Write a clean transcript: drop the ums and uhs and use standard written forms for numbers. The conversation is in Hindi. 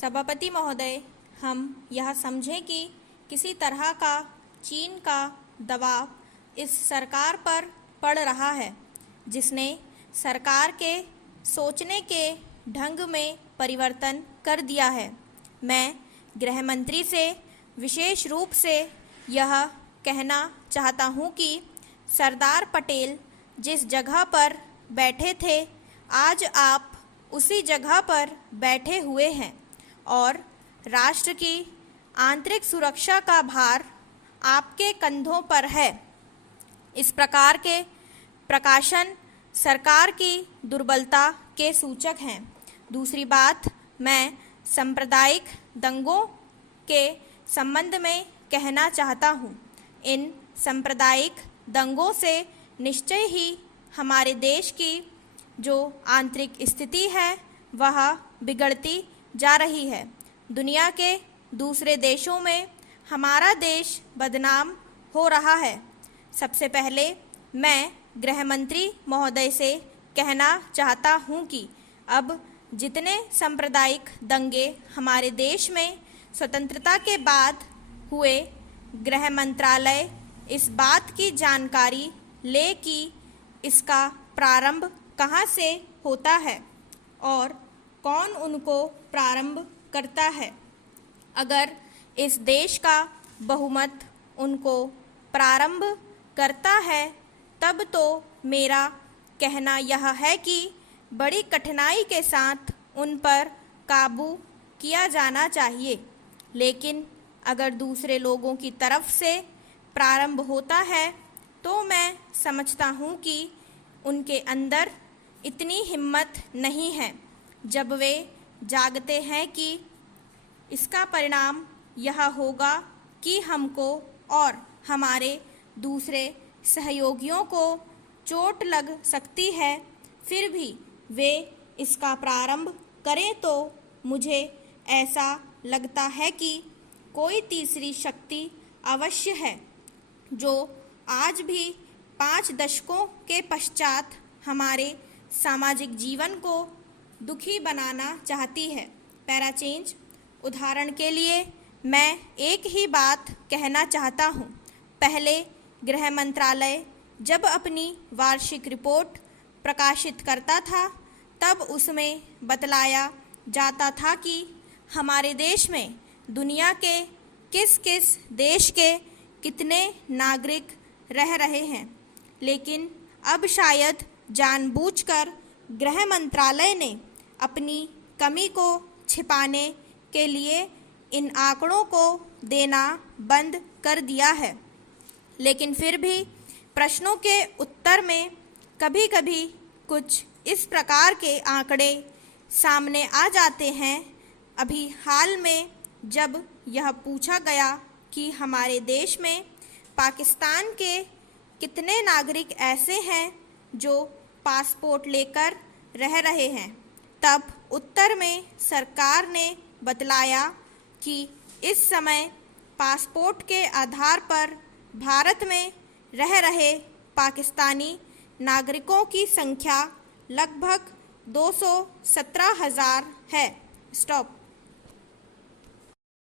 सभापति महोदय, हम यह समझें कि किसी तरह का चीन का दबाव इस सरकार पर पड़ रहा है, जिसने सरकार के सोचने के ढंग में परिवर्तन कर दिया है। मैं गृह मंत्री से विशेष रूप से यह कहना चाहता हूं कि सरदार पटेल जिस जगह पर बैठे थे, आज आप उसी जगह पर बैठे हुए हैं और राष्ट्र की आंतरिक सुरक्षा का भार आपके कंधों पर है। इस प्रकार के प्रकाशन सरकार की दुर्बलता के सूचक हैं। दूसरी बात, मैं सांप्रदायिक दंगों के संबंध में कहना चाहता हूँ। इन सांप्रदायिक दंगों से निश्चय ही हमारे देश की जो आंतरिक स्थिति है वह बिगड़ती जा रही है। दुनिया के दूसरे देशों में हमारा देश बदनाम हो रहा है। सबसे पहले मैं गृह मंत्री महोदय से कहना चाहता हूं कि अब जितने सांप्रदायिक दंगे हमारे देश में स्वतंत्रता के बाद हुए, गृह मंत्रालय इस बात की जानकारी ले कि इसका प्रारंभ कहां से होता है और कौन उनको प्रारंभ करता है। अगर इस देश का बहुमत उनको प्रारंभ करता है, तब तो मेरा कहना यह है कि बड़ी कठिनाई के साथ उन पर काबू किया जाना चाहिए। लेकिन अगर दूसरे लोगों की तरफ से प्रारंभ होता है तो मैं समझता हूँ कि उनके अंदर इतनी हिम्मत नहीं है। जब वे जागते हैं कि इसका परिणाम यह होगा कि हमको और हमारे दूसरे सहयोगियों को चोट लग सकती है, फिर भी वे इसका प्रारंभ करें, तो मुझे ऐसा लगता है कि कोई तीसरी शक्ति अवश्य है जो आज भी 5 दशकों के पश्चात हमारे सामाजिक जीवन को दुखी बनाना चाहती है। पैराचेंज। उदाहरण के लिए मैं एक ही बात कहना चाहता हूँ। पहले गृह मंत्रालय जब अपनी वार्षिक रिपोर्ट प्रकाशित करता था, तब उसमें बतलाया जाता था कि हमारे देश में दुनिया के किस किस देश के कितने नागरिक रह रहे हैं। लेकिन अब शायद जानबूझकर गृह मंत्रालय ने अपनी कमी को छिपाने के लिए इन आंकड़ों को देना बंद कर दिया है। लेकिन फिर भी प्रश्नों के उत्तर में कभी कभी कुछ इस प्रकार के आंकड़े सामने आ जाते हैं। अभी हाल में जब यह पूछा गया कि हमारे देश में पाकिस्तान के कितने नागरिक ऐसे हैं जो पासपोर्ट लेकर रह रहे हैं, तब उत्तर में सरकार ने बतलाया कि इस समय पासपोर्ट के आधार पर भारत में रह रहे पाकिस्तानी नागरिकों की संख्या लगभग 217,000 है। स्टॉप।